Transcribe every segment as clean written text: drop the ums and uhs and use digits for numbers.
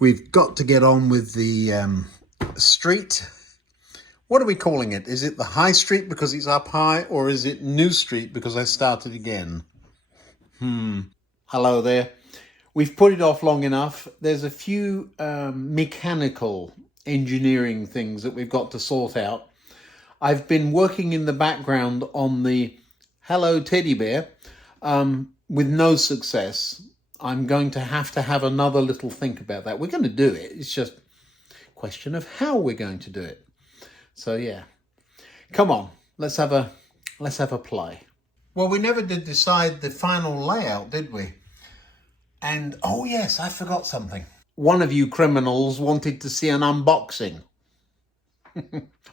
We've got to get on with the street. What are we calling it? Is it the high street because it's up high, or is it New Street because I started again? Hello there. We've put it off long enough. There's a few mechanical engineering things that we've got to sort out. I've been working in the background on the Hello Teddy Bear with no success. I'm going to have another little think about that. We're going to do it. It's just a question of how we're going to do it. So yeah, come on, let's have a play. Well, we never did decide the final layout, did we? And oh yes, I forgot something. One of you criminals wanted to see an unboxing.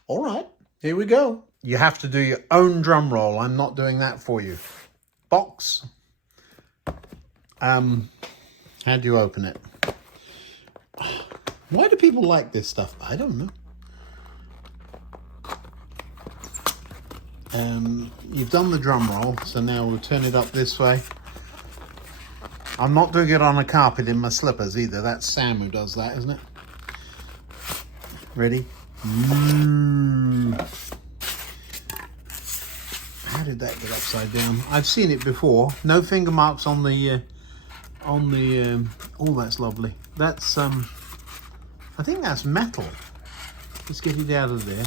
All right, here we go. You have to do your own drum roll. I'm not doing that for you. Box. How do you open it? Why do people like this stuff? I don't know. You've done the drum roll, so now we'll turn it up this way. I'm not doing it on a carpet in my slippers either. That's Sam who does that, isn't it? Ready? How did that get upside down? I've seen it before. No finger marks on the oh, that's lovely. That's I think that's metal. Let's get it out of there.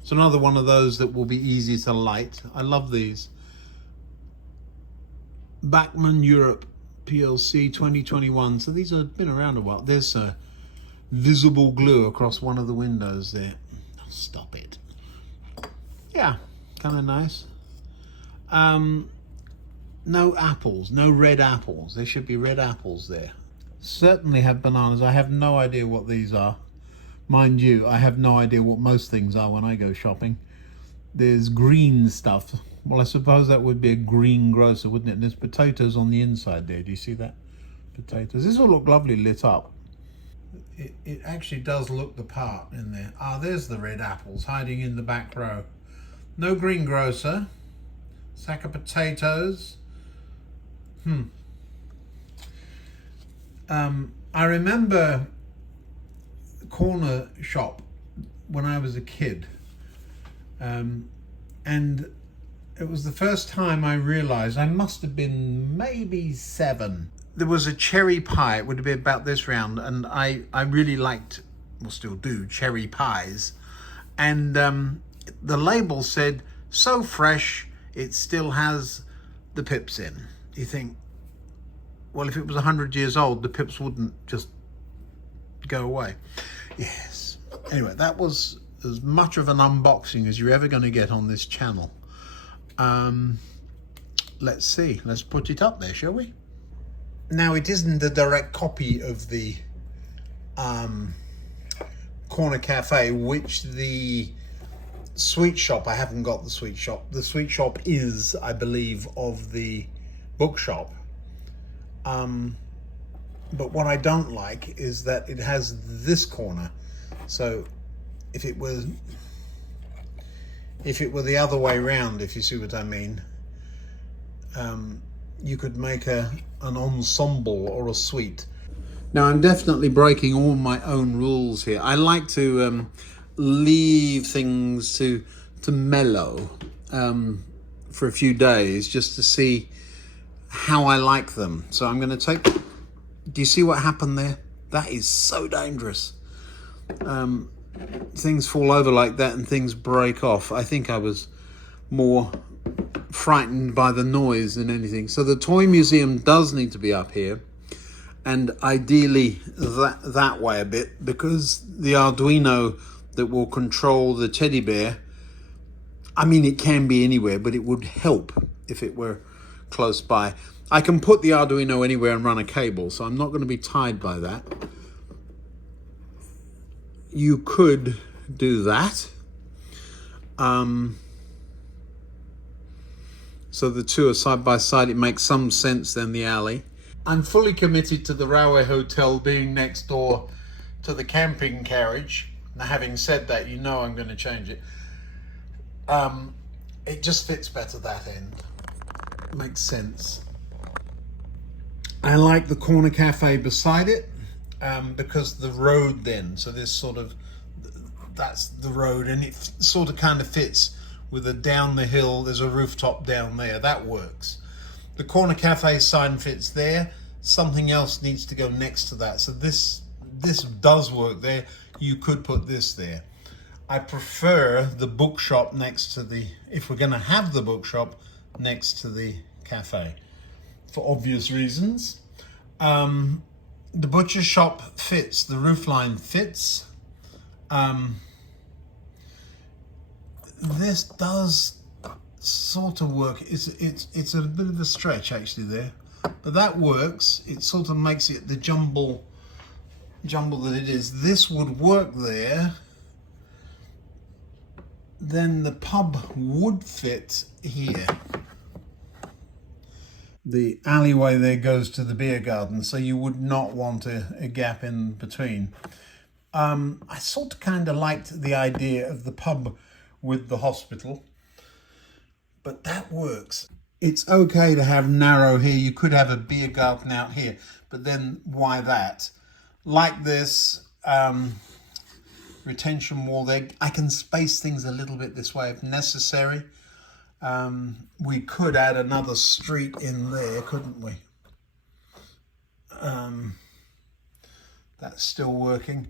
It's another one of those that will be easy to light. I love these. Bachmann Europe PLC 2021. So these have been around a while. There's a visible glue across one of the windows there. Oh, stop it. Yeah, kind of nice. No apples, no red apples. There should be red apples there. Certainly have bananas. I have no idea what these are. Mind you, I have no idea what most things are when I go shopping. There's green stuff. Well, I suppose that would be a greengrocer, wouldn't it? And there's potatoes on the inside there. Do you see that? Potatoes. This will look lovely lit up. It actually does look the part in there. Ah, there's the red apples hiding in the back row. No greengrocer. Sack of potatoes. I remember corner shop when I was a kid, and it was the first time I realized I must have been maybe 7. There was a cherry pie. It would have been about this round, and I really liked, well, still do, cherry pies, and the label said so fresh it still has the pips in. You think, well, if it was 100 years old, the pips wouldn't just go away. Yes. Anyway, that was as much of an unboxing as you're ever going to get on this channel. Let's see. Let's put it up there, shall we? Now, it isn't a direct copy of the corner cafe, which the sweet shop, I haven't got the sweet shop. The sweet shop is, I believe, of the bookshop. But what I don't like is that it has this corner. So if it were the other way round, if you see what I mean, you could make an ensemble or a suite. Now, I'm definitely breaking all my own rules here. I like to leave things to mellow for a few days just to see how I like them. So I'm going to take... Do you see what happened there? That is so dangerous. Things fall over like that and things break off. I think I was more frightened by the noise than anything. So the toy museum does need to be up here, and ideally that way a bit, because the Arduino that will control the teddy bear, I mean, it can be anywhere, but it would help if it were close by. I can put the Arduino anywhere and run a cable, so I'm not going to be tied by that. You could do that. So the two are side by side. It makes some sense then, the alley. I'm fully committed to the Railway Hotel being next door to the camping carriage. Now, having said that, you know I'm going to change it. It just fits better that end. makes sense. I like the corner cafe beside it because the road then, so this sort of, that's the road, and it sort of kind of fits with a down the hill, there's a rooftop down there, that works. The corner cafe sign fits there, something else needs to go next to that, so this does work there. You could put this there. I prefer the bookshop next to the, if we're going to have the bookshop next to the cafe, for obvious reasons. The butcher shop fits, the roofline fits. This does sort of work. It's a bit of a stretch actually there, but that works. It sort of makes it the jumble that it is. This would work there. Then the pub would fit here. The alleyway there goes to the beer garden, so you would not want a gap in between. I sort of kind of liked the idea of the pub with the hospital, but that works. It's okay to have narrow here. You could have a beer garden out here, but then why that? Like this, retention wall there. I can space things a little bit this way if necessary. We could add another street in there, couldn't we? That's still working.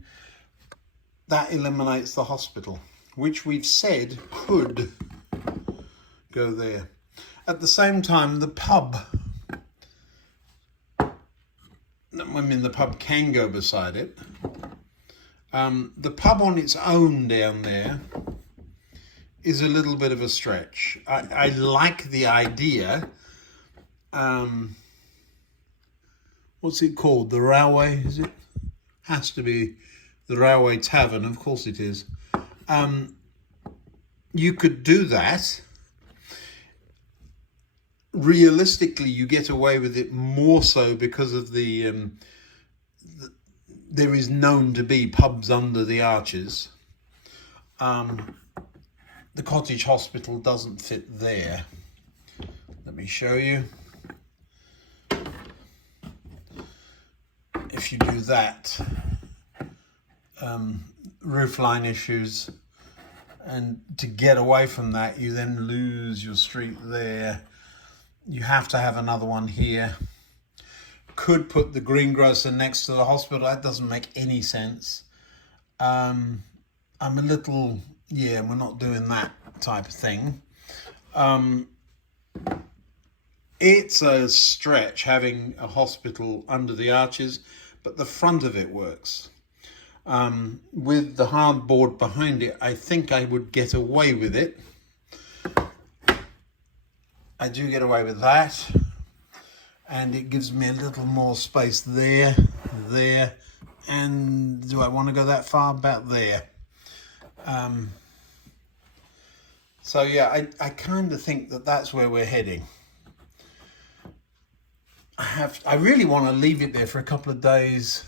That eliminates the hospital, which we've said could go there. At the same time, the pub, I mean the pub can go beside it. The pub on its own down there is a little bit of a stretch. I like the idea. What's it called? The Railway, is it? Has to be the Railway Tavern, of course it is. You could do that. Realistically, you get away with it more so because of there is known to be pubs under the arches. The cottage hospital doesn't fit there. Let me show you. If you do that, roofline issues, and to get away from that, you then lose your street there. You have to have another one here. Could put the greengrocer next to the hospital. That doesn't make any sense. I'm a little, yeah, we're not doing that type of thing. It's a stretch having a hospital under the arches, but the front of it works. With the hardboard behind it, I think I would get away with it. I do get away with that. And it gives me a little more space there, and do I want to go that far? About there. So yeah, I kind of think that that's where we're heading. I really want to leave it there for a couple of days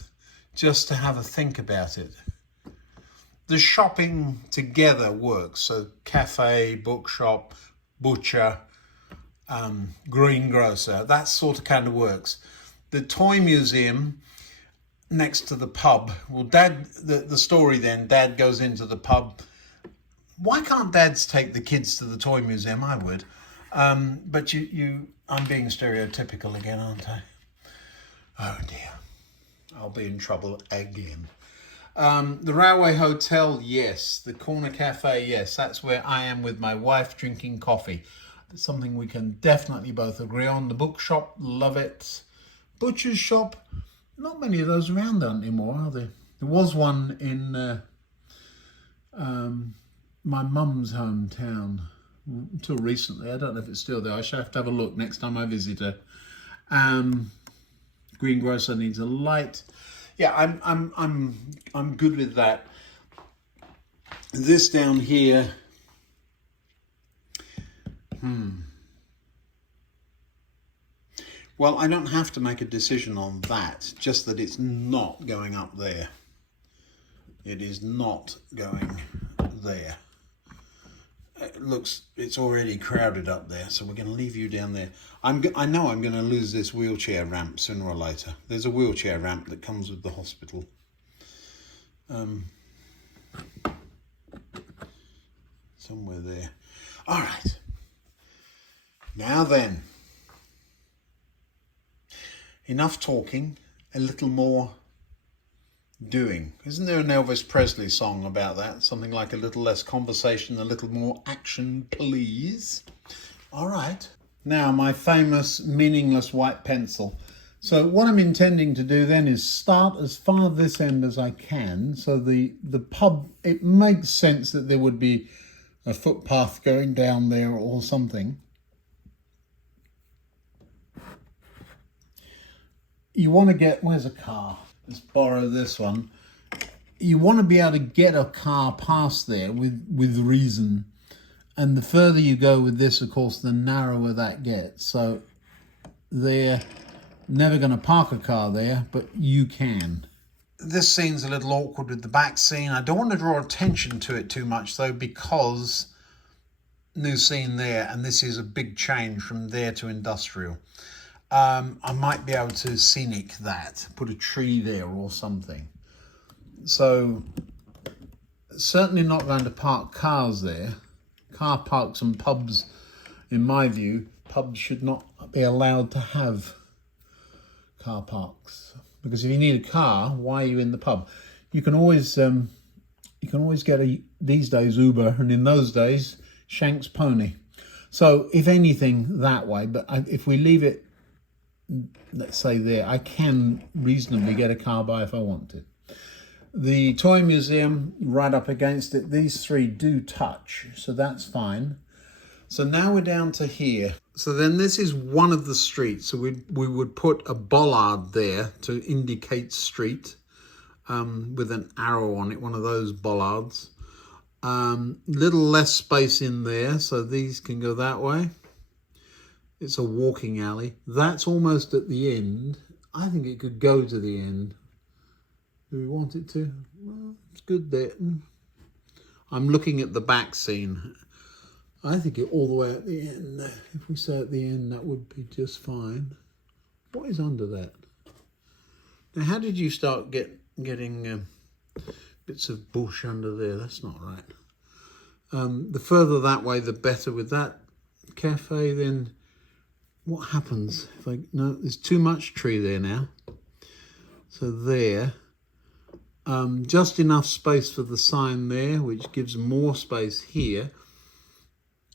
just to have a think about it. The shopping together works, so cafe, bookshop, butcher, greengrocer, that sort of kind of works. The toy museum next to the pub, well, the story then, Dad goes into the pub. Why can't dads take the kids to the toy museum? I would. But I'm being stereotypical again, aren't I? Oh dear. I'll be in trouble again. The Railway Hotel, yes. The Corner Cafe, yes. That's where I am with my wife drinking coffee. It's something we can definitely both agree on. The bookshop, love it. Butcher's shop, not many of those around anymore, are there? There was one in my mum's hometown until recently. I don't know if it's still there. I shall have to have a look next time I visit her. Greengrocer needs a light. Yeah, I'm good with that. This down here. Well, I don't have to make a decision on that, just that it's not going up there. It is not going there. it's already crowded up there, so we're going to leave you down there. I know I'm going to lose this wheelchair ramp sooner or later. There's a wheelchair ramp that comes with the hospital. Somewhere there. All right. Now then, enough talking, a little more doing. Isn't there an Elvis Presley song about that? Something like a little less conversation, a little more action, please. All right. Now, my famous meaningless white pencil. So what I'm intending to do then is start as far this end as I can. So the pub, it makes sense that there would be a footpath going down there or something. You want to get, where's a car? Let's borrow this one. You want to be able to get a car past there with reason. And the further you go with this, of course, the narrower that gets. So they're never going to park a car there, but you can. This scene's a little awkward with the back scene. I don't want to draw attention to it too much, though, because new scene there, and this is a big change from there to industrial. I might be able to scenic that, put a tree there or something. So certainly not going to park cars there. Car parks and pubs, in my view, pubs should not be allowed to have car parks, because if you need a car, why are you in the pub? You can always get these days Uber, and in those days Shank's Pony. So if anything, that way. But if we leave it, let's say there, I can reasonably get a car by if I want to. The toy museum right up against it, these three do touch, so that's fine. So now we're down to here. So then this is one of the streets. So we would put a bollard there to indicate street with an arrow on it, one of those bollards. Little less space in there, so these can go that way. It's a walking alley. That's almost at the end. I think it could go to the end. Do we want it to? Well, it's good there. I'm looking at the back scene. I think it all the way at the end. If we say at the end, that would be just fine. What is under that? Now, how did you start getting bits of bush under there? That's not right. The further that way, the better. With that cafe, then what happens? No, there's too much tree there now. So there. Just enough space for the sign there, which gives more space here.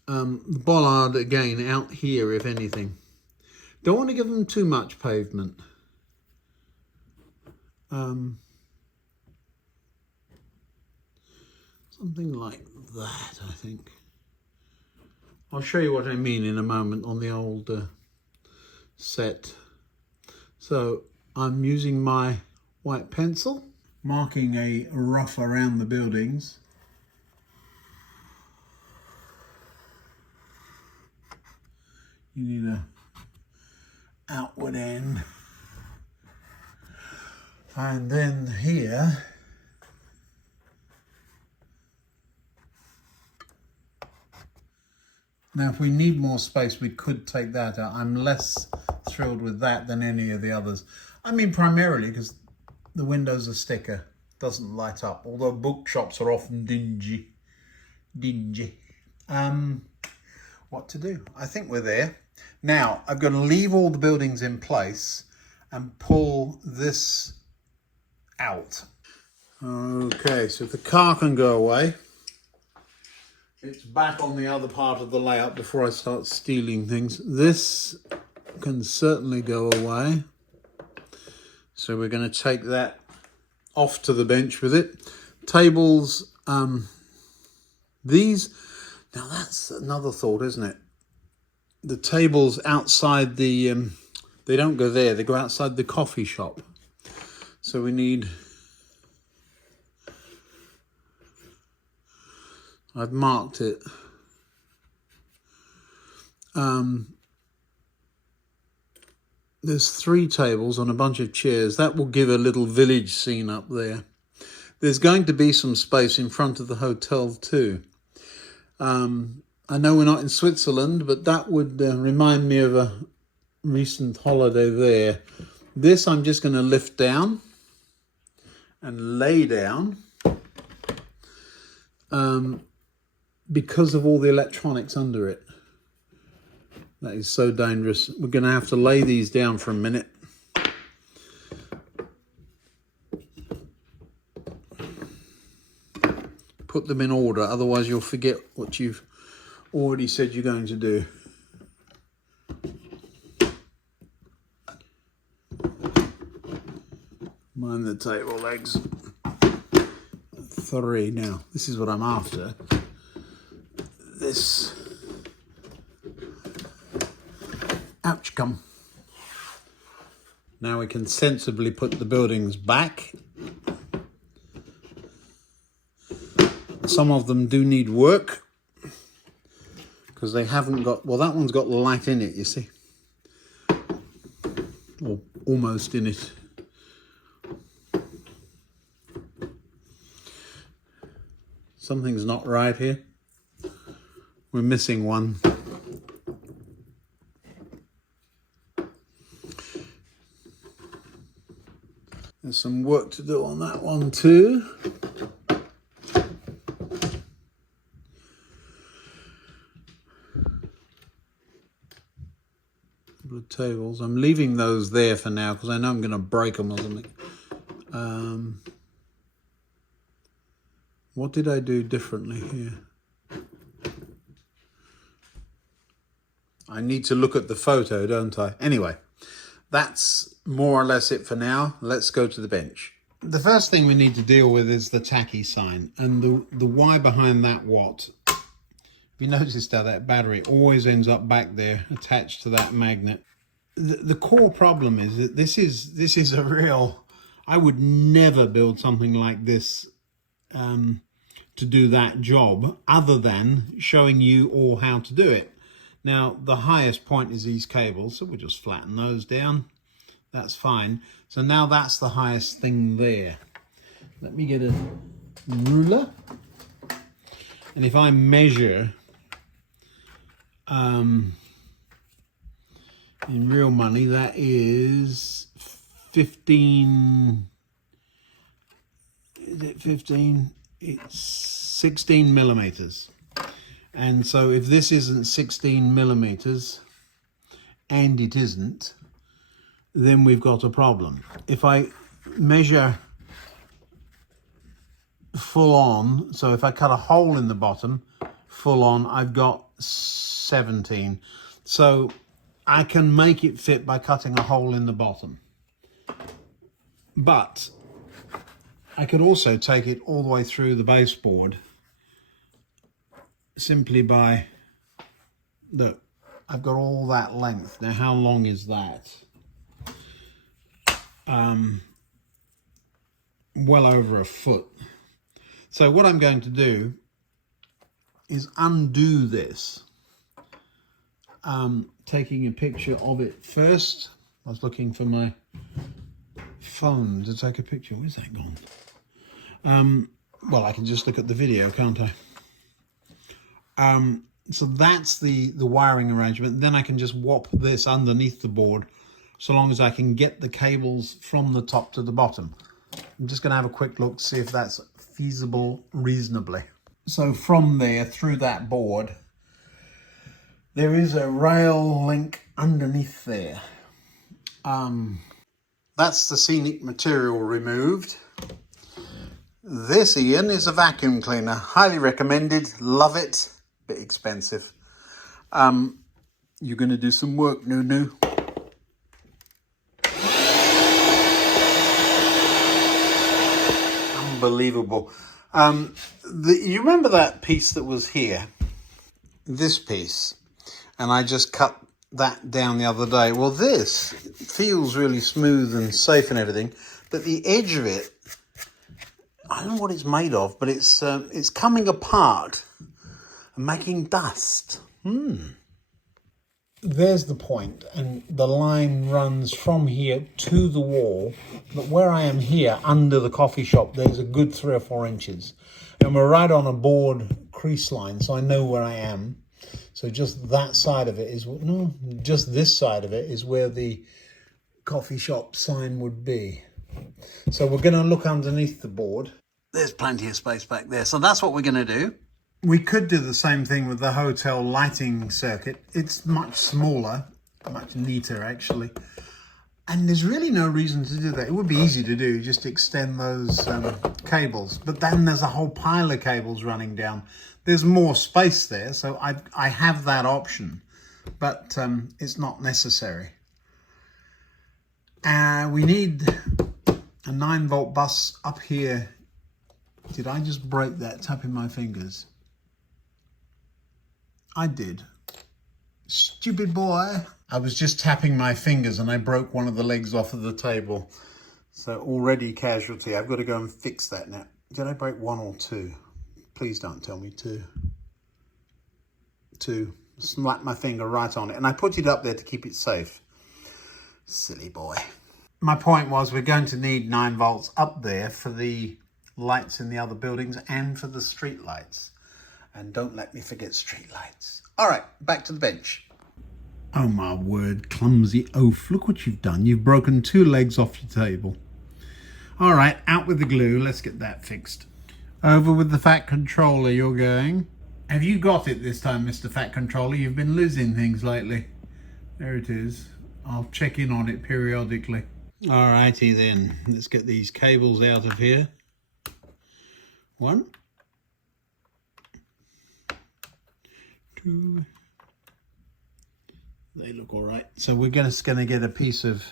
The bollard again out here, if anything. Don't want to give them too much pavement. Something like that, I think. I'll show you what I mean in a moment on the old set. So I'm using my white pencil, marking a rough around the buildings. You need a outward end. And then here, now if we need more space, we could take that out. I'm less thrilled with that than any of the others. I mean, primarily because the window's a sticker, doesn't light up, although bookshops are often dingy. What to do? I think we're there. Now, I'm going to leave all the buildings in place and pull this out. Okay, so the car can go away. It's back on the other part of the layout before I start stealing things. This can certainly go away. So we're going to take that off to the bench with it. Tables, these, now that's another thought, isn't it? The tables outside the, they don't go there, they go outside the coffee shop. So we need, I've marked it. There's 3 tables on a bunch of chairs. That will give a little village scene up there. There's going to be some space in front of the hotel too. I know we're not in Switzerland, but that would remind me of a recent holiday there. This I'm just going to lift down and lay down because of all the electronics under it. That is so dangerous. We're going to have to lay these down for a minute. Put them in order, otherwise you'll forget what you've already said you're going to do. Mind the table legs. 3. Now, this is what I'm after. This. Ouch, come. Now we can sensibly put the buildings back. Some of them do need work because they haven't got, well, that one's got light in it, you see, or almost in it. Something's not right here. We're missing one. There's some work to do on that one too. Tables. I'm leaving those there for now because I know I'm going to break them or something. What did I do differently here? I need to look at the photo, don't I? Anyway, that's more or less it for now. Let's go to the bench. The first thing we need to deal with is the tacky sign, and the why behind that watt. Have you noticed how that battery always ends up back there attached to that magnet? The core problem is that this is a real, I would never build something like this to do that job other than showing you all how to do it. Now the highest point is these cables, so we'll just flatten those down. That's fine. So now that's the highest thing there. Let me get a ruler, and if I measure in real money, that is 15, is it 15? It's 16 millimeters. And so if this isn't 16 millimeters, and it isn't, then we've got a problem. If I measure full on, so if I cut a hole in the bottom, full on, I've got 17. So I can make it fit by cutting a hole in the bottom. But I could also take it all the way through the baseboard simply by, look, I've got all that length. Now how long is that? Well over a foot. So what I'm going to do is undo this. Taking a picture of it first. I was looking for my phone to take a picture. Where's that gone? Well, I can just look at the video, can't I? So that's the wiring arrangement. Then I can just whop this underneath the board, so long as I can get the cables from the top to the bottom. I'm just going to have a quick look, see if that's feasible reasonably. So from there, through that board, there is a rail link underneath there. That's the scenic material removed. This, Ian, is a vacuum cleaner. Highly recommended, love it. Bit expensive. You're going to do some work, Nunu. Unbelievable. You remember that piece that was here? This piece. And I just cut that down the other day. Well, this feels really smooth and safe and everything, but the edge of it, I don't know what it's made of, but it's coming apart and making dust. There's the point, and the line runs from here to the wall, but where I am here under the coffee shop, there's a good 3 or 4 inches. And we're right on a board crease line, so I know where I am. So just that side of it is, no, just this side of it is where the coffee shop sign would be. So we're going to look underneath the board. There's plenty of space back there. So that's what we're going to do. We could do the same thing with the hotel lighting circuit. It's much smaller, much neater actually. And there's really no reason to do that. It would be easy to do, just extend those cables. But then there's a whole pile of cables running down. There's more space there, so I have that option, but it's not necessary. We need a 9-volt bus up here. Did I just break that tapping my fingers? I did. Stupid boy. I was just tapping my fingers and I broke one of the legs off of the table. So already casualty. I've got to go and fix that now. Did I break 1 or 2? Please don't tell me 2. 2. Slap my finger right on it. And I put it up there to keep it safe. Silly boy. My point was we're going to need 9 volts up there for the lights in the other buildings and for the street lights. And don't let me forget street lights. All right, back to the bench. Oh my word, clumsy oaf. Look what you've done. You've broken 2 legs off your table. All right, out with the glue. Let's get that fixed. Over with the fat controller you're going. Have you got it this time, Mr. Fat Controller? You've been losing things lately. There it is. I'll check in on it periodically. All righty then. Let's get these cables out of here. 1, 2. They look all right. So we're just going to get a piece of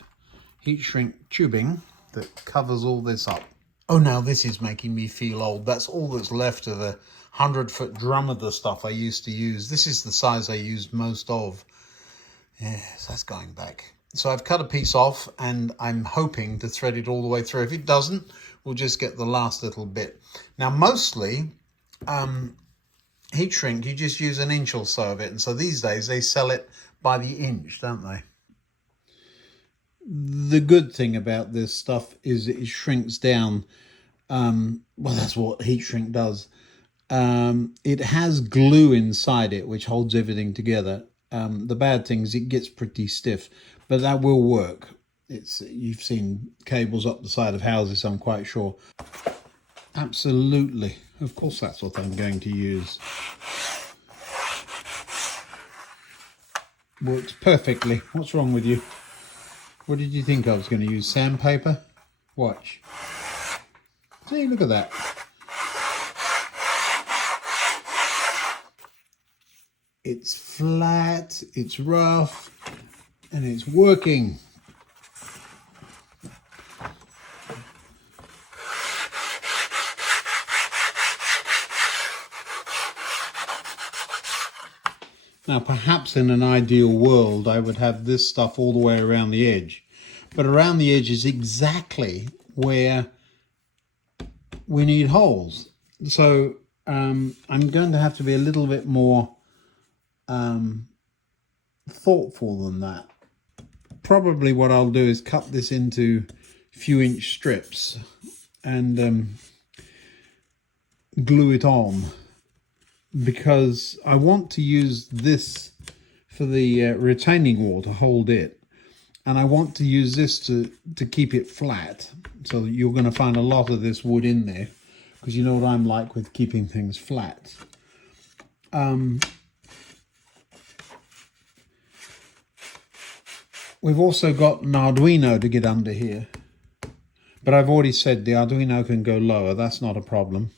heat shrink tubing that covers all this up. Oh, now this is making me feel old. That's all that's left of a 100-foot drum of the stuff I used to use. This is the size I used most of. Yes, that's going back. So I've cut a piece off and I'm hoping to thread it all the way through. If it doesn't, we'll just get the last little bit. Now, mostly, heat shrink, you just use 1 inch or so of it. And so these days they sell it by the inch, don't they? The good thing about this stuff is it shrinks down. Well, that's what heat shrink does. It has glue inside it, which holds everything together. The bad thing is it gets pretty stiff, but that will work. You've seen cables up the side of houses, I'm quite sure. Absolutely. Of course, that's what I'm going to use. Works perfectly. What's wrong with you? What did you think I was going to use? Sandpaper? Watch. See, look at that. It's flat, it's rough, and it's working. Now, perhaps in an ideal world, I would have this stuff all the way around the edge. But around the edge is exactly where we need holes. So I'm going to have to be a little bit more thoughtful than that. Probably what I'll do is cut this into few-inch strips and glue it on, because I want to use this for the retaining wall to hold it, and I want to use this to keep it flat. So you're going to find a lot of this wood in there, because you know what I'm like with keeping things flat. We've also got an Arduino to get under here, but I've already said the Arduino can go lower. That's not a problem.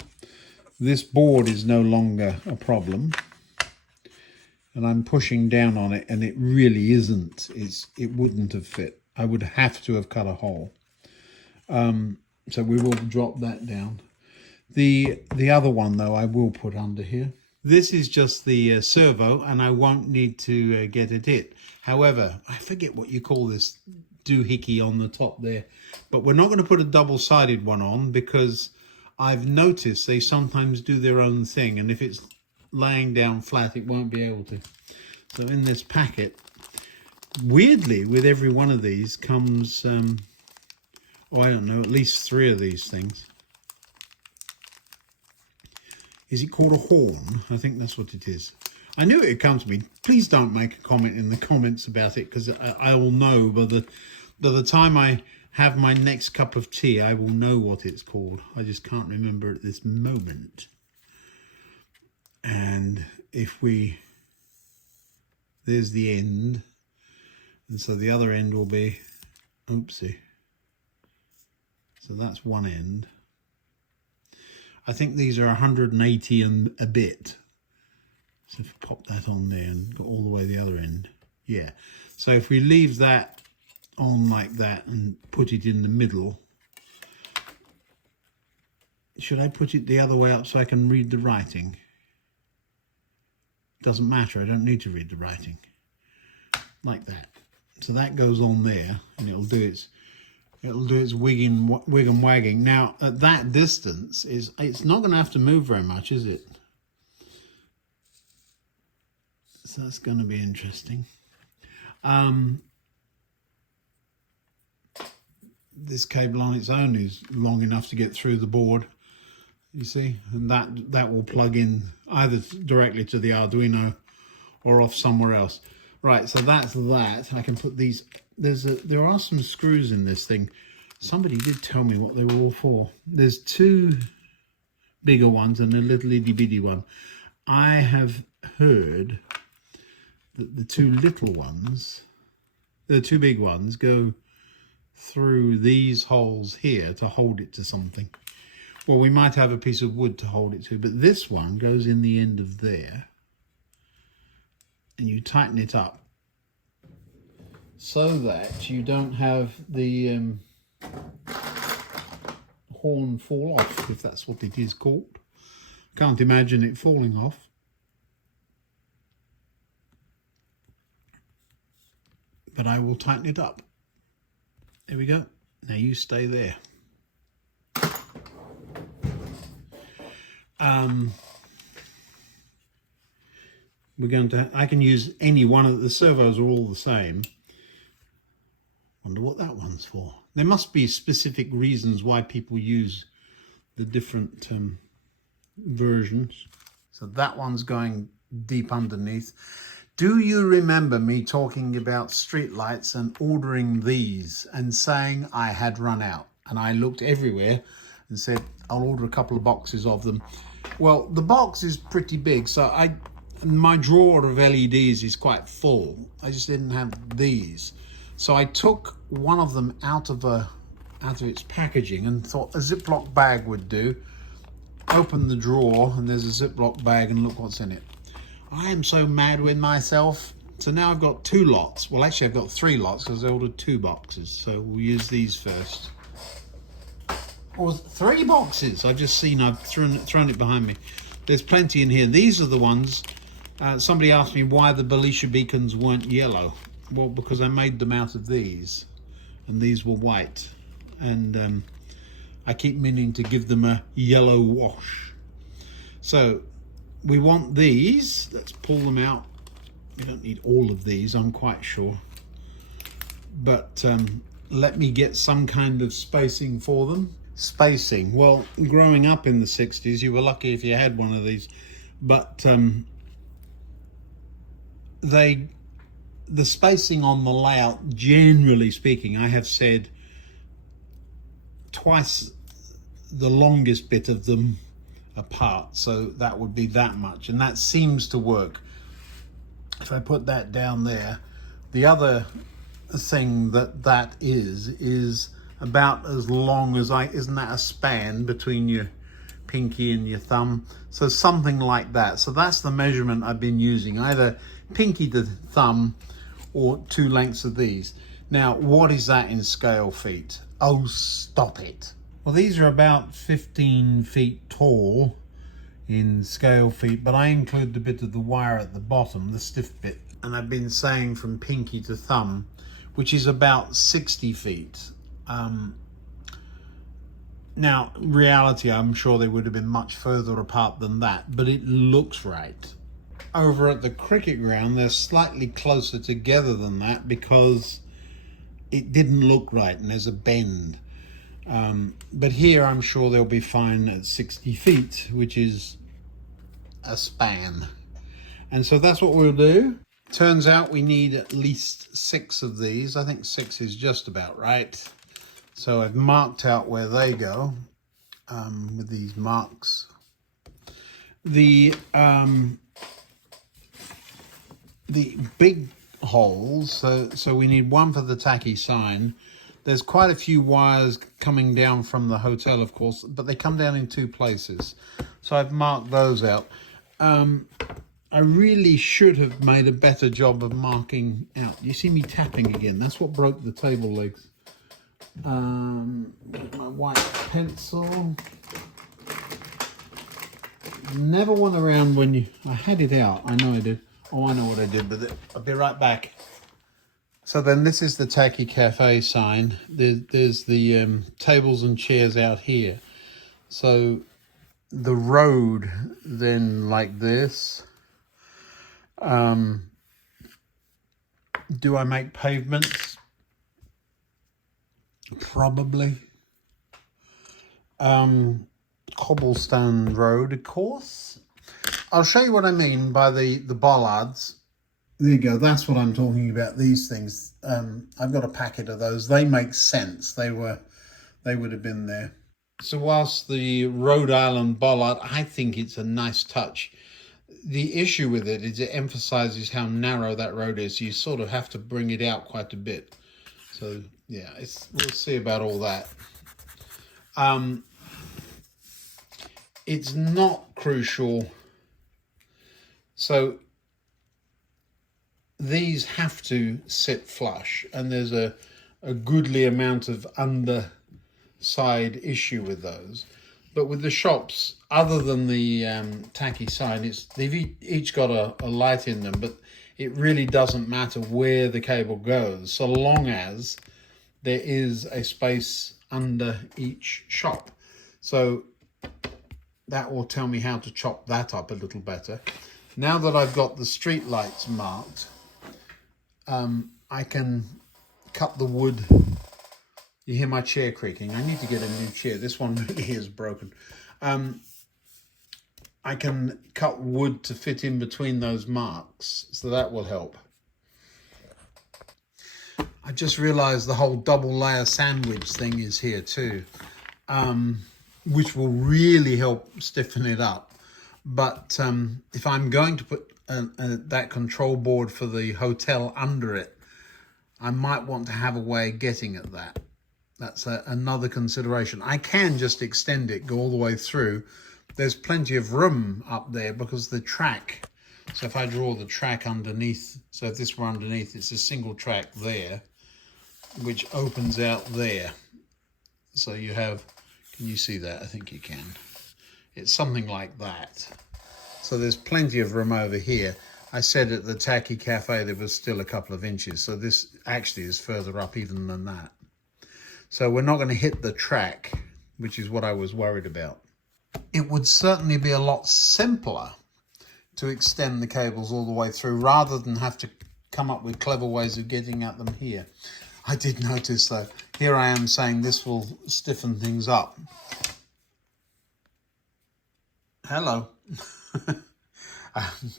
This board is no longer a problem, and I'm pushing down on it, and it really isn't. It wouldn't have fit. I would have to have cut a hole. So we will drop that down. The other one, though, I will put under here. This is just the servo, and I won't need to get it hit. However, I forget what you call this doohickey on the top there, but we're not going to put a double-sided one on, because I've noticed they sometimes do their own thing, and if it's laying down flat, it won't be able to. So in this packet, weirdly, with every one of these comes, I don't know, at least 3 of these things. Is it called a horn? I think that's what it is. I knew it would come to me. Please don't make a comment in the comments about it, because I will know by the time I have my next cup of tea, I will know what it's called. I just can't remember at this moment. And if there's the end, and so the other end will be, oopsie. So that's one end. I think these are 180 and a bit. So if we pop that on there and go all the way the other end. Yeah. So if we leave that on like that and put it in the middle. Should I put it the other way up so I can read the writing? Doesn't matter, I don't need to read the writing. Like that. So that goes on there, and it'll do its wig and wagging. Now at that distance, it's not going to have to move very much, is it? So that's going to be interesting. This cable on its own is long enough to get through the board, you see, and that will plug in either directly to the Arduino or off somewhere else. Right, so that's that. I can put these. There are some screws in this thing. Somebody did tell me what they were all for. There's two bigger ones and a little itty bitty one. I have heard that the two little ones, the two big ones, go through these holes here to hold it to something. Well, we might have a piece of wood to hold it to, but this one goes in the end of there, and you tighten it up so that you don't have the horn fall off, if that's what it is called. Can't imagine it falling off. But I will tighten it up. There we go. Now you stay there. I can use any one of the servos, are all the same. Wonder what that one's for. There must be specific reasons why people use the different versions. So that one's going deep underneath. Do you remember me talking about street lights and ordering these and saying I had run out? And I looked everywhere and said, I'll order a couple of boxes of them. Well, the box is pretty big, so my drawer of LEDs is quite full. I just didn't have these. So I took one of them out of its packaging and thought a Ziploc bag would do. Open the drawer and there's a Ziploc bag, and look what's in it. I am so mad with myself. So now I've got two lots. Well, actually I've got three lots because I ordered two boxes. So we'll use these first. Or three boxes. I've just seen, I've thrown it behind me. There's plenty in here. These are the ones. Somebody asked me why the Belisha beacons weren't yellow. Well, because I made them out of these, and these were white. And I keep meaning to give them a yellow wash. So we want these. Let's pull them out. We don't need all of these, I'm quite sure. But let me get some kind of spacing for them. Spacing. Well, growing up in the 60s, you were lucky if you had one of these. But the spacing on the layout, generally speaking, I have said twice the longest bit of them apart. So that would be that much. And that seems to work. If I put that down there, the other thing that is about as long as isn't that a span between your pinky and your thumb? So something like that. So that's the measurement I've been using, either pinky to thumb or two lengths of these. Now, what is that in scale feet? Oh, stop it. Well, these are about 15 feet tall in scale feet, but I include the bit of the wire at the bottom, the stiff bit. And I've been saying from pinky to thumb, which is about 60 feet. Now, reality, I'm sure they would have been much further apart than that, but it looks right. Over at the cricket ground, they're slightly closer together than that because it didn't look right and there's a bend. But here I'm sure they'll be fine at 60 feet, which is a span. And so that's what we'll do. Turns out we need at least 6 of these. I think 6 is just about right. So I've marked out where they go with these marks. The big holes, so we need one for the tacky sign. There's quite a few wires coming down from the hotel, of course, but they come down in 2 places. So I've marked those out. I really should have made a better job of marking out. You see me tapping again. That's what broke the table legs. My white pencil. Never went around when you... I had it out. I know I did. Oh, I know what I did with it. I'll be right back. So then this is the Tacky Cafe sign. There's the tables and chairs out here. So the road then like this. Do I make pavements? Probably. Cobblestone road, of course. I'll show you what I mean by the bollards. There you go, that's what I'm talking about, these things. I've got a packet of those. They make sense. They would have been there. So whilst the Rhode Island bollard, I think it's a nice touch. The issue with it is it emphasizes how narrow that road is. You sort of have to bring it out quite a bit. So yeah, we'll see about all that. It's not crucial. So these have to sit flush, and there's a goodly amount of underside issue with those. But with the shops, other than the tacky sign, they've each got a light in them, but it really doesn't matter where the cable goes, so long as there is a space under each shop. So that will tell me how to chop that up a little better. Now that I've got the street lights marked, I can cut the wood. You hear my chair creaking. I need to get a new chair. This one really is broken. I can cut wood to fit in between those marks, so that will help. I just realized the whole double layer sandwich thing is here too, which will really help stiffen it up. But if I'm going to put that control board for the hotel under it, I might want to have a way of getting at that. That's another consideration. I can just extend it, go all the way through. There's plenty of room up there because the track, so if I draw the track underneath, so if this were underneath, it's a single track there, which opens out there. So you have, can you see that? I think you can. It's something like that. So there's plenty of room over here. I said at the Tacky Cafe there was still a couple of inches, so this actually is further up even than that. So we're not going to hit the track, which is what I was worried about. It would certainly be a lot simpler to extend the cables all the way through rather than have to come up with clever ways of getting at them here. I did notice though, here I am saying this will stiffen things up. Hello.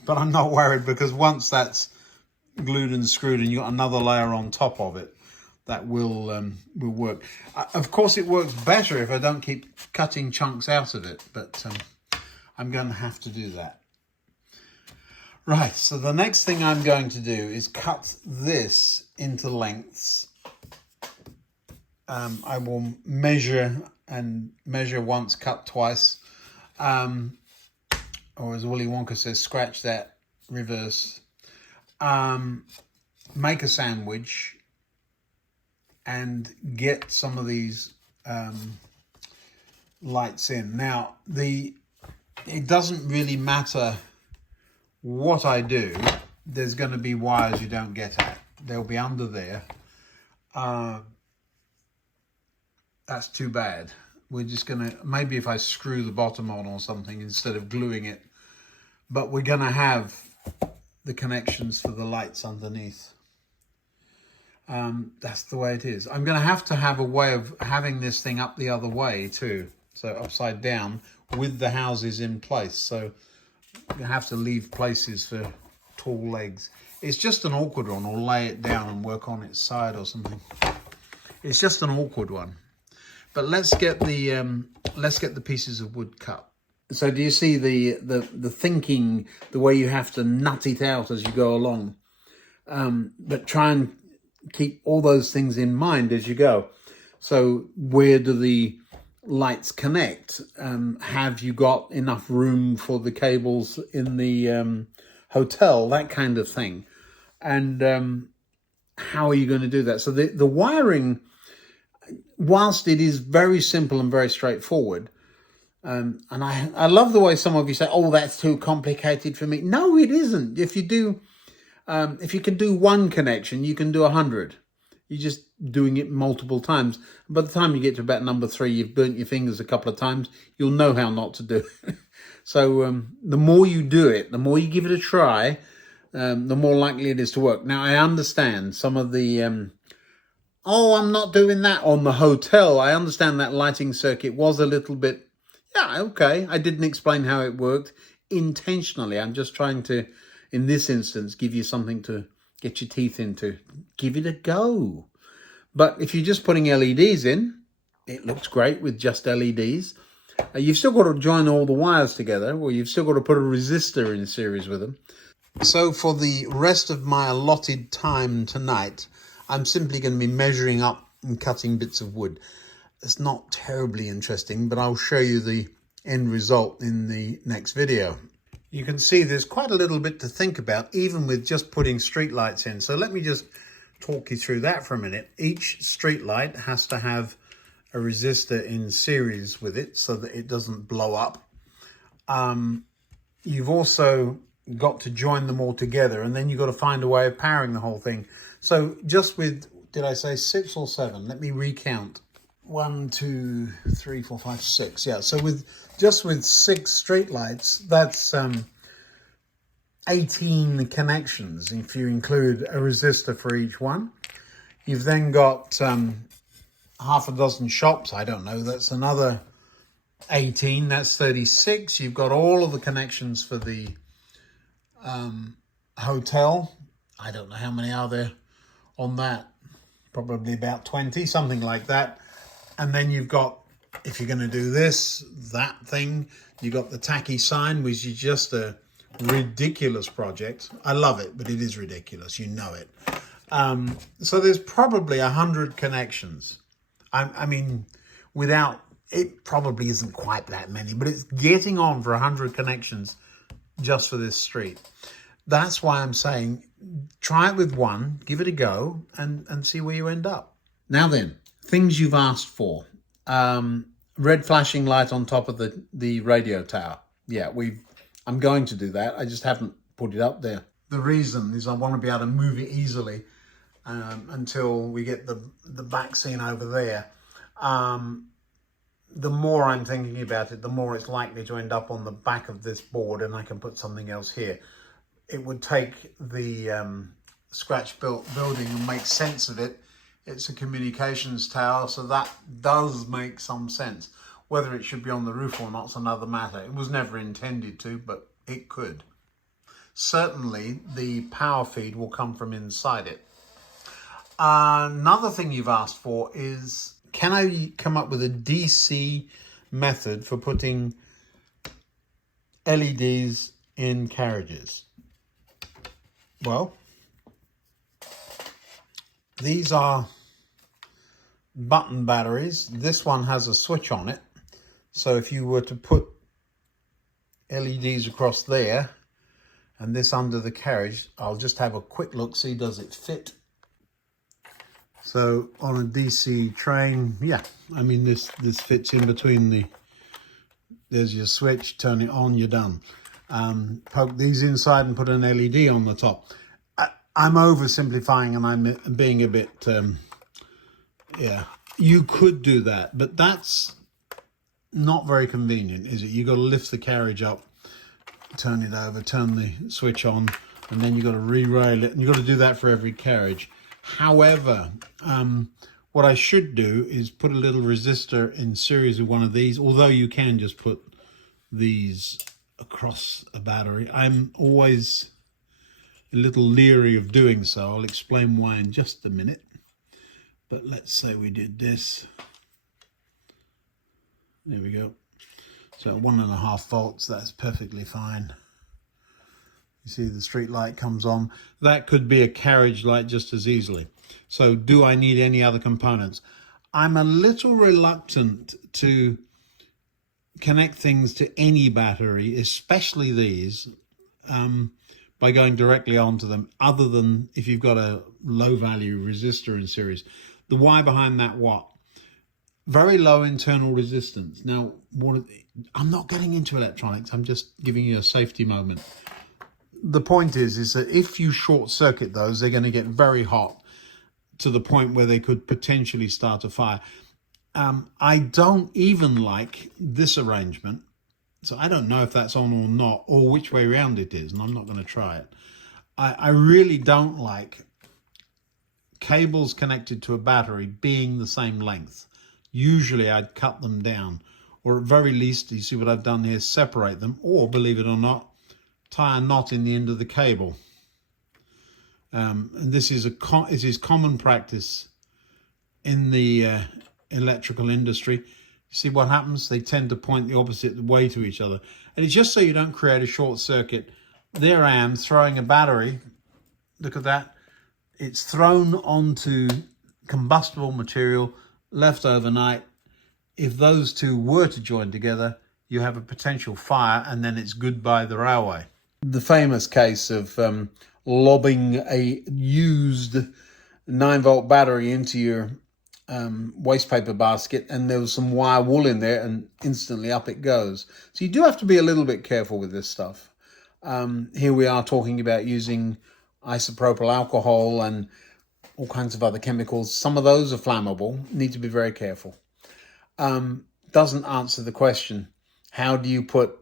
But I'm not worried because once that's glued and screwed and you've got another layer on top of it, that will work. Of course, it works better if I don't keep cutting chunks out of it, but I'm going to have to do that. Right, so the next thing I'm going to do is cut this into lengths. I will measure once, cut twice. Or as Willy Wonka says, scratch that, reverse. Make a sandwich and get some of these lights in. Now, it doesn't really matter what I do. There's going to be wires you don't get at. They'll be under there. That's too bad. We're just going to, maybe if I screw the bottom on or something instead of gluing it. But we're going to have the connections for the lights underneath. That's the way it is. I'm going to have a way of having this thing up the other way too. So upside down with the houses in place. So You have to leave places for tall legs. It's just an awkward one, or lay it down and work on its side or something. It's just an awkward one. But let's get the pieces of wood cut. So do you see the thinking, the way you have to nut it out as you go along? But try and keep all those things in mind as you go. So where do the lights connect? Have you got enough room for the cables in the hotel? That kind of thing. And how are you going to do that? So the wiring, whilst it is very simple and very straightforward, and I love the way some of you say, oh, that's too complicated for me. No, it isn't. If you can do one connection, you can do 100. You're just doing it multiple times. By the time you get to about number 3, you've burnt your fingers a couple of times. You'll know how not to do it. So the more you do it, the more you give it a try, the more likely it is to work. Now, I understand some of the, oh, I'm not doing that on the hotel. I understand that lighting circuit was a little bit, yeah, okay. I didn't explain how it worked intentionally. I'm just trying to, in this instance, give you something to get your teeth into. Give it a go. But if you're just putting LEDs in, it looks great with just LEDs. You've still got to join all the wires together, or you've still got to put a resistor in series with them. So for the rest of my allotted time tonight, I'm simply going to be measuring up and cutting bits of wood. It's not terribly interesting, but I'll show you the end result in the next video. You can see there's quite a little bit to think about, even with just putting street lights in. So let me just talk you through that for a minute. Each street light has to have a resistor in series with it so that it doesn't blow up. You've also got to join them all together, and then you've got to find a way of powering the whole thing. So just with, did I say 6 or 7? Let me recount. 1, 2, 3, 4, 5, 6. Yeah, so with 6 street lights, that's 18 connections if you include a resistor for each one. You've then got half a dozen shops. I don't know, that's another 18. That's 36. You've got all of the connections for the hotel. I don't know how many are there on that. Probably about 20, something like that. And then you've got, if you're going to do this, that thing, you've got the tacky sign, which is just a ridiculous project. I love it, but it is ridiculous. You know it. So there's probably 100 connections. I mean, without, it probably isn't quite that many, but it's getting on for 100 connections just for this street. That's why I'm saying, try it with one, give it a go, and see where you end up. Now then, things you've asked for. Red flashing light on top of the radio tower. Yeah, I'm going to do that. I just haven't put it up there. The reason is I want to be able to move it easily until we get the back scene over there. The more I'm thinking about it, the more it's likely to end up on the back of this board, and I can put something else here. It would take the scratch-built building and make sense of it. It's a communications tower, so that does make some sense. Whether it should be on the roof or not is another matter. It was never intended to, but it could. Certainly, the power feed will come from inside it. Another thing you've asked for is, can I come up with a DC method for putting LEDs in carriages? Well, these are button batteries. This one has a switch on it. So if you were to put LEDs across there and this under the carriage, I'll just have a quick look, see does it fit. So on a DC train, yeah, I mean this fits in between there's your switch, turn it on, you're done. Poke these inside and put an LED on the top. I'm oversimplifying and I'm being a bit, yeah, you could do that, but that's not very convenient, is it? You've got to lift the carriage up, turn it over, turn the switch on, and then you've got to re-rail it, and you've got to do that for every carriage. However, what I should do is put a little resistor in series with one of these, although you can just put these across a battery. I'm always a little leery of doing so. I'll explain why in just a minute. But let's say we did this. There we go. So 1.5 volts, that's perfectly fine. You see the street light comes on. That could be a carriage light just as easily. So do I need any other components? I'm a little reluctant to connect things to any battery, especially these, by going directly onto them, other than if you've got a low value resistor in series. The why behind that what? Very low internal resistance. Now, I'm not getting into electronics, I'm just giving you a safety moment. The point is that if you short circuit those, they're going to get very hot to the point where they could potentially start a fire. I don't even like this arrangement, so I don't know if that's on or not, or which way around it is, and I'm not going to try it. I really don't like cables connected to a battery being the same length. Usually I'd cut them down, or at very least, you see what I've done here, separate them, or believe it or not, tie a knot in the end of the cable. And this is common practice in the electrical industry. See what happens? They tend to point the opposite way to each other. And it's just so you don't create a short circuit. There I am throwing a battery. Look at that. It's thrown onto combustible material left overnight. If those two were to join together, you have a potential fire, and then it's goodbye the railway. The famous case of lobbing a used 9-volt battery into your waste paper basket, and there was some wire wool in there, and instantly up it goes. So you do have to be a little bit careful with this stuff. Here we are talking about using isopropyl alcohol and all kinds of other chemicals. Some of those are flammable, need to be very careful. Doesn't answer the question, how do you put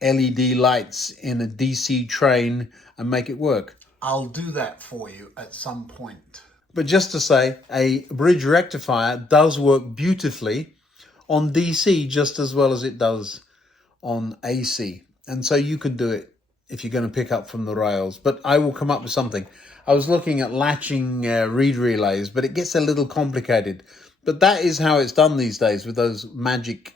LED lights in a DC train and make it work? I'll do that for you at some point. But just to say, a bridge rectifier does work beautifully on DC just as well as it does on AC. And so you could do it if you're going to pick up from the rails. But I will come up with something. I was looking at latching reed relays, but it gets a little complicated. But that is how it's done these days with those magic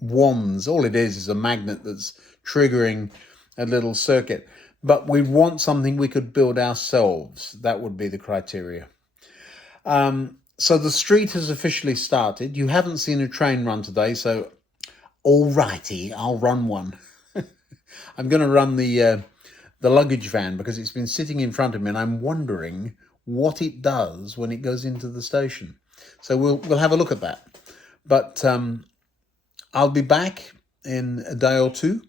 wands. All it is a magnet that's triggering a little circuit. But we want something we could build ourselves. That would be the criteria. So the street has officially started. You haven't seen a train run today, so alrighty, I'll run one. I'm going to run the luggage van because it's been sitting in front of me, and I'm wondering what it does when it goes into the station. So we'll have a look at that. But I'll be back in a day or two,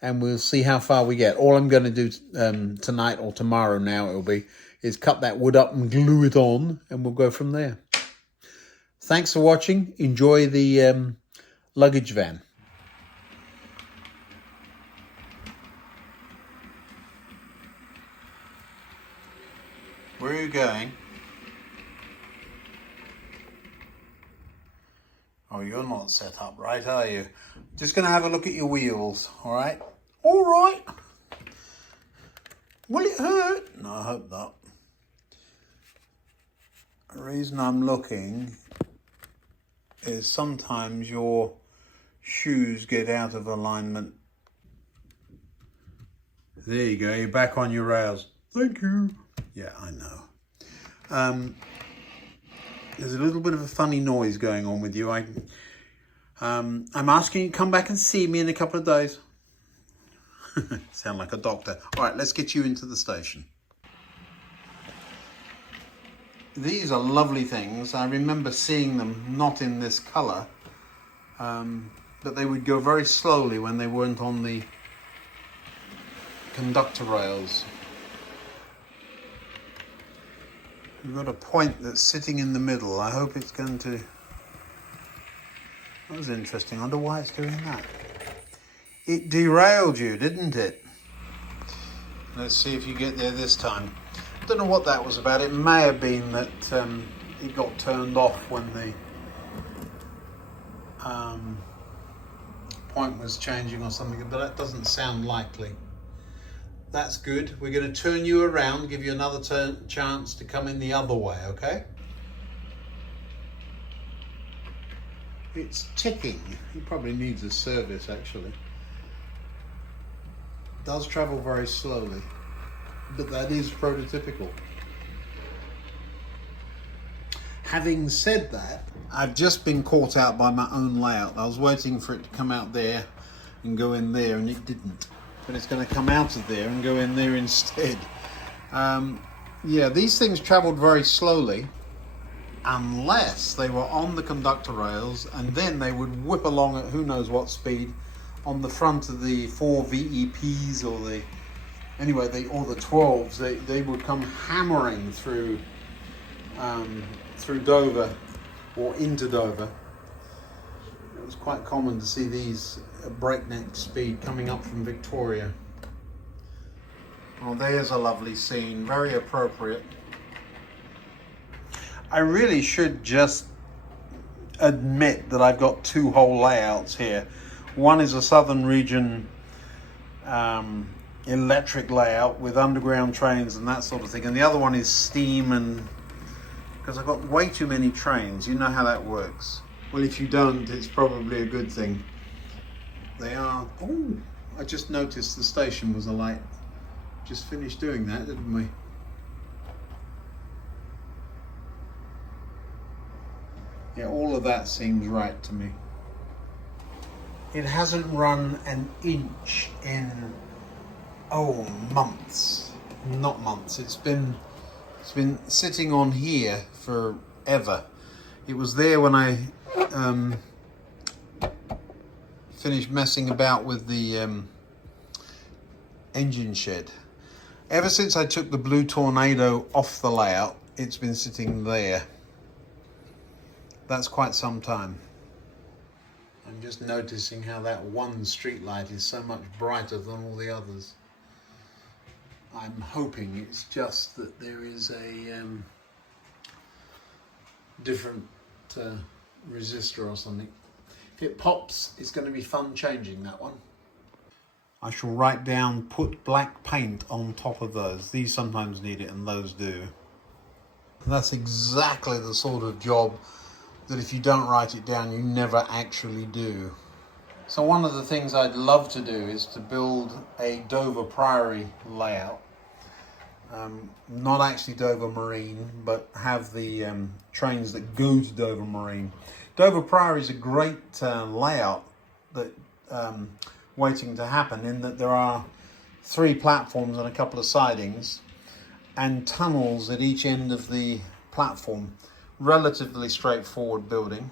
and we'll see how far we get. All I'm going to do tonight or tomorrow now is cut that wood up and glue it on, and we'll go from there. Thanks for watching. Enjoy the luggage van. Where are you going? Oh, you're not set up right, are you? Just going to have a look at your wheels, all right? All right. Will it hurt? No, I hope not. The reason I'm looking is sometimes your shoes get out of alignment. There you go, you're back on your rails. Thank you. Yeah, I know. There's a little bit of a funny noise going on with you. I'm asking you to come back and see me in a couple of days. Sound like a doctor. All right, let's get you into the station. These are lovely things. I remember seeing them not in this colour, but they would go very slowly when they weren't on the conductor rails. We've got a point that's sitting in the middle. I hope it's going to... That was interesting. I wonder why it's doing that. It derailed you, didn't it? Let's see if you get there this time. I don't know what that was about. It may have been that it got turned off when the point was changing or something, but that doesn't sound likely. That's good. We're going to turn you around, give you another chance to come in the other way, okay? It's ticking. He probably needs a service, actually. Does travel very slowly, but that is prototypical. Having said that, I've just been caught out by my own layout. I was waiting for it to come out there and go in there, and it didn't. But it's going to come out of there and go in there instead. Yeah, these things traveled very slowly, unless they were on the conductor rails, and then they would whip along at who knows what speed on the front of the 4 VEPs or the 12s. They would come hammering through Dover or into Dover. It was quite common to see these at breakneck speed coming up from Victoria. Oh, there's a lovely scene, very appropriate. I really should just admit that I've got two whole layouts here. One is a Southern Region electric layout with underground trains and that sort of thing, and the other one is steam, and because I've got way too many trains. You know how that works. Well, if you don't, it's probably a good thing. They are... Oh, I just noticed the station was alight. Just finished doing that, didn't we? Yeah, all of that seems right to me. It hasn't run an inch in, months. Not months. It's been sitting on here forever. It was there when I finished messing about with the engine shed. Ever since I took the Blue Tornado off the layout, it's been sitting there. That's quite some time. I'm just noticing how that one street light is so much brighter than all the others. I'm hoping it's just that there is a different resistor or something. If it pops, it's going to be fun changing that one. I shall write down, put black paint on top of those. These sometimes need it and those do. And that's exactly the sort of job that if you don't write it down, you never actually do. So one of the things I'd love to do is to build a Dover Priory layout. Not actually Dover Marine, but have the trains that go to Dover Marine. Dover Priory is a great layout that waiting to happen, in that there are 3 platforms and a couple of sidings and tunnels at each end of the platform. Relatively straightforward building,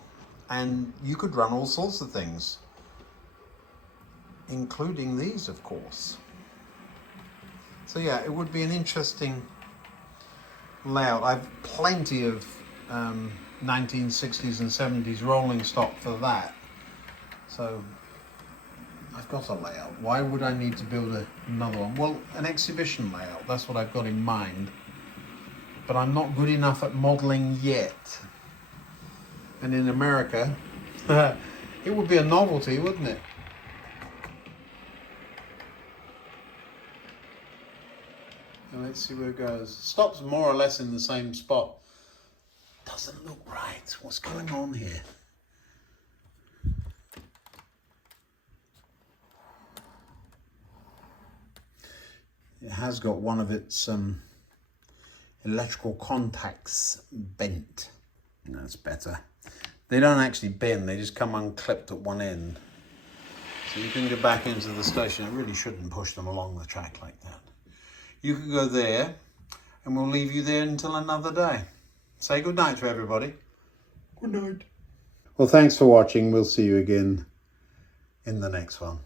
and you could run all sorts of things, including these, of course. So yeah, it would be an interesting layout. I've plenty of 1960s and 70s rolling stock for that, so I've got a layout. Why would I need to build another one? Well, an exhibition layout, that's what I've got in mind. But I'm not good enough at modelling yet. And in America, it would be a novelty, wouldn't it? And let's see where it goes. Stops more or less in the same spot. Doesn't look right. What's going on here? It has got one of its electrical contacts bent. That's better. They don't actually bend, they just come unclipped at one end. So you can go back into the station. I really shouldn't push them along the track like that. You can go there, and we'll leave you there until another day. Say good night to everybody. Good night. Well, thanks for watching. We'll see you again in the next one.